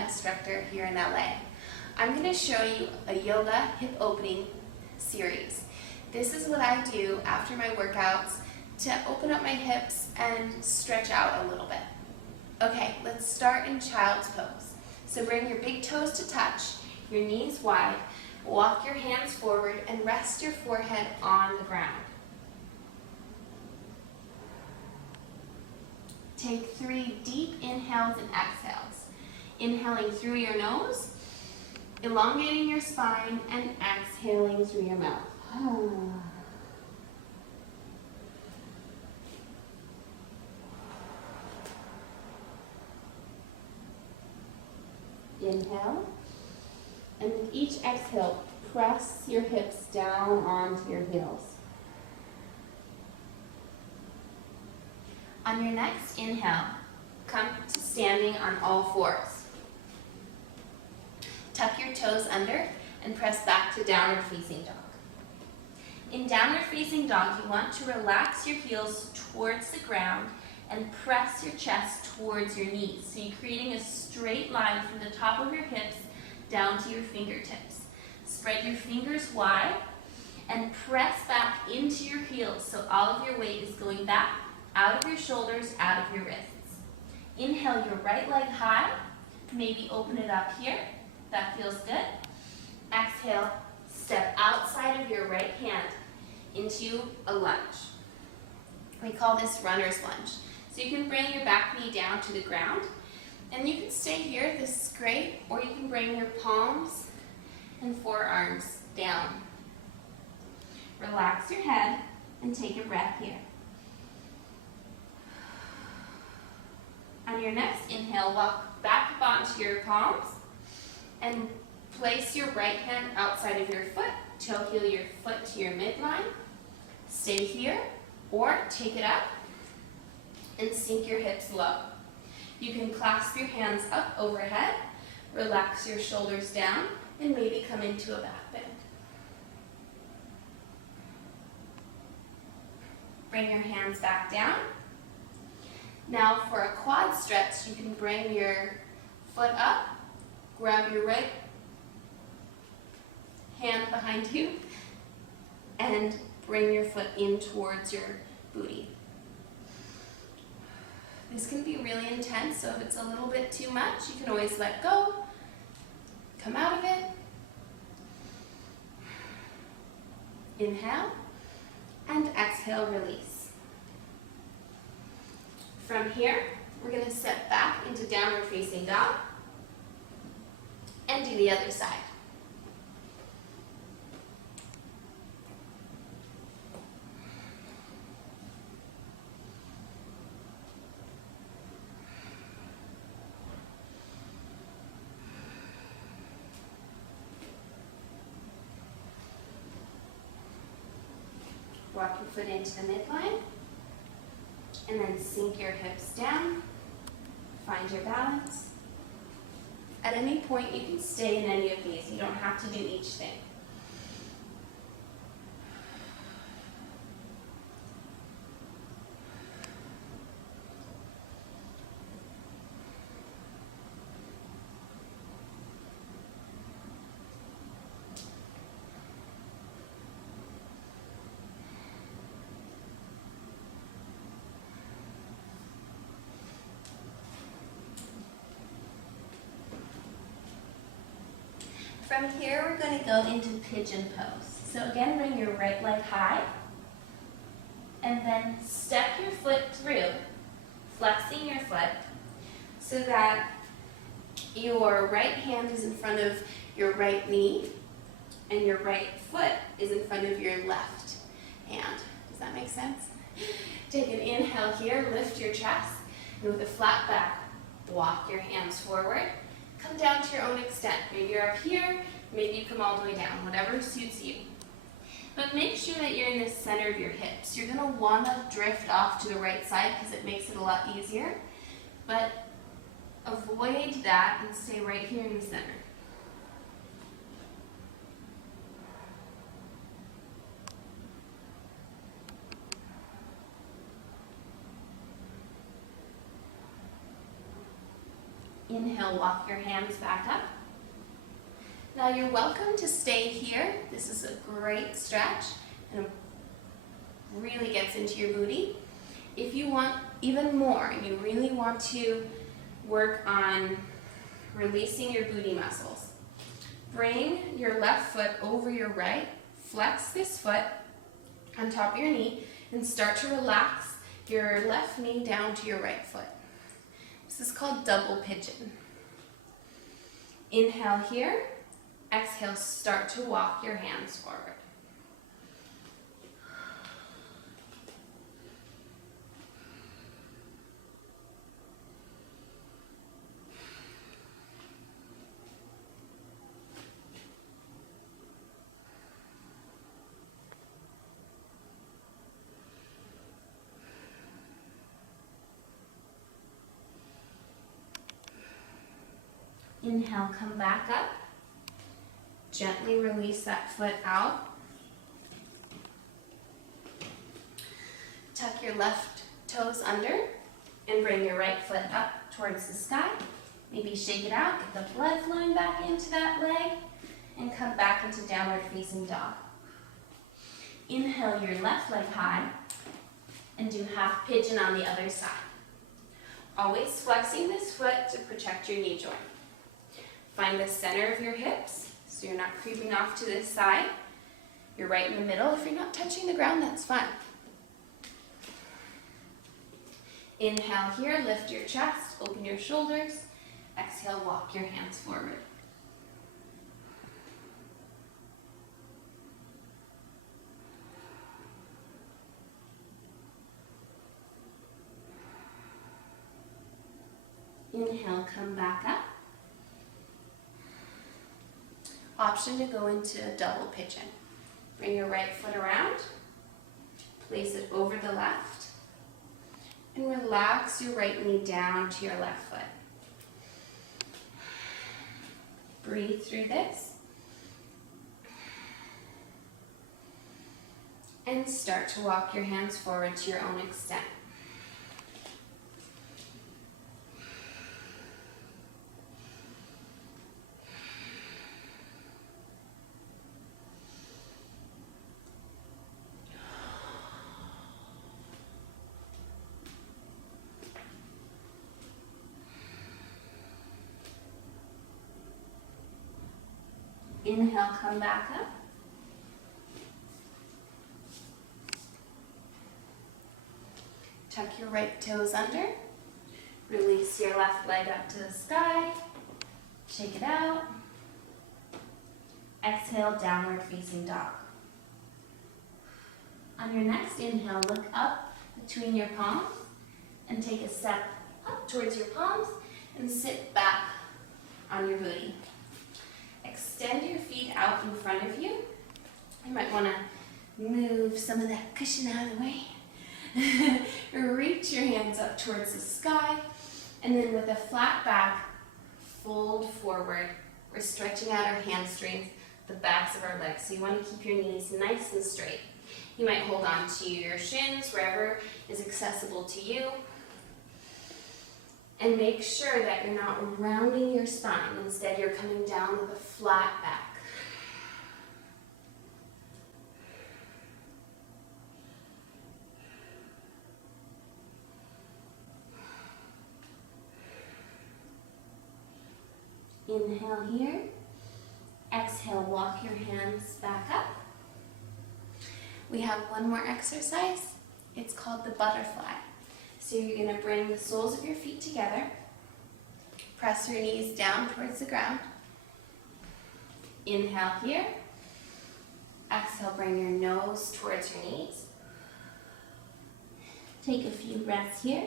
instructor here in LA. I'm going to show you a yoga hip opening series. This is what I do after my workouts to open up my hips and stretch out a little bit. Okay, let's start in child's pose. So bring your big toes to touch, your knees wide, walk your hands forward and rest your forehead on the ground. Take 3 deep inhales and exhales. Inhaling through your nose, elongating your spine, and exhaling through your mouth. Inhale, and with each exhale, press your hips down onto your heels. On your next inhale, come to standing on all fours. Tuck your toes under and press back to downward facing dog. In downward facing dog, you want to relax your heels towards the ground and press your chest towards your knees. So you're creating a straight line from the top of your hips down to your fingertips. Spread your fingers wide and press back into your heels so all of your weight is going back out of your shoulders, out of your wrists. Inhale your right leg high, maybe open it up here. That feels good. Exhale, step outside of your right hand into a lunge. We call this runner's lunge. So you can bring your back knee down to the ground, and you can stay here, this is great, or you can bring your palms and forearms down. Relax your head and take a breath here. On your next inhale, walk back up onto your palms and place your right hand outside of your foot, toe heel your foot to your midline. Stay here or take it up and sink your hips low. You can clasp your hands up overhead, relax your shoulders down, and maybe come into a back bend. Bring your hands back down. Now for a quad stretch, you can bring your foot up, grab your right hand behind you, and bring your foot in towards your booty. This can be really intense, so if it's a little bit too much, you can always let go, come out of it. Inhale, and exhale, release. From here, we're going to step back into downward facing dog and do the other side. Walk your foot into the midline, and then sink your hips down. Find your balance. At any point, you can stay in any of these. You don't have to do each thing. From here, we're going to go into pigeon pose. So again, bring your right leg high, and then step your foot through, flexing your foot, so that your right hand is in front of your right knee, and your right foot is in front of your left hand. Does that make sense? Take an inhale here, lift your chest, and with a flat back, walk your hands forward. Come down to your own extent. Maybe you're up here, maybe you come all the way down, whatever suits you. But make sure that you're in the center of your hips. You're going to want to drift off to the right side because it makes it a lot easier. But avoid that and stay right here in the center. Inhale, walk your hands back up. Now you're welcome to stay here. This is a great stretch and really gets into your booty. If you want even more and you really want to work on releasing your booty muscles, bring your left foot over your right, flex this foot on top of your knee, and start to relax your left knee down to your right foot. This is called double pigeon. Inhale here. Exhale, start to walk your hands forward. Inhale, come back up. Gently release that foot out. Tuck your left toes under and bring your right foot up towards the sky. Maybe shake it out, get the blood flowing back into that leg, and come back into downward facing dog. Inhale your left leg high and do half pigeon on the other side. Always flexing this foot to protect your knee joint. Find the center of your hips so you're not creeping off to this side. You're right in the middle. If you're not touching the ground, that's fine. Inhale here, lift your chest, open your shoulders. Exhale, walk your hands forward. Inhale, come back up. Option to go into a double pigeon. Bring your right foot around, place it over the left, and relax your right knee down to your left foot. Breathe through this. And start to walk your hands forward to your own extent. Inhale, come back up. Tuck your right toes under. Release your left leg up to the sky. Shake it out. Exhale, downward facing dog. On your next inhale, look up between your palms and take a step up towards your palms and sit back on your booty. Extend your feet out in front of you. You might want to move some of that cushion out of the way. Reach your hands up towards the sky, and then with a flat back, fold forward. We're stretching out our hamstrings, the backs of our legs. So you want to keep your knees nice and straight. You might hold on to your shins, wherever is accessible to you. And make sure that you're not rounding your spine. Instead, you're coming down with a flat back. Inhale here. Exhale, walk your hands back up. We have one more exercise. It's called the butterfly. So you're going to bring the soles of your feet together. Press your knees down towards the ground. Inhale here. Exhale, bring your nose towards your knees. Take a few breaths here.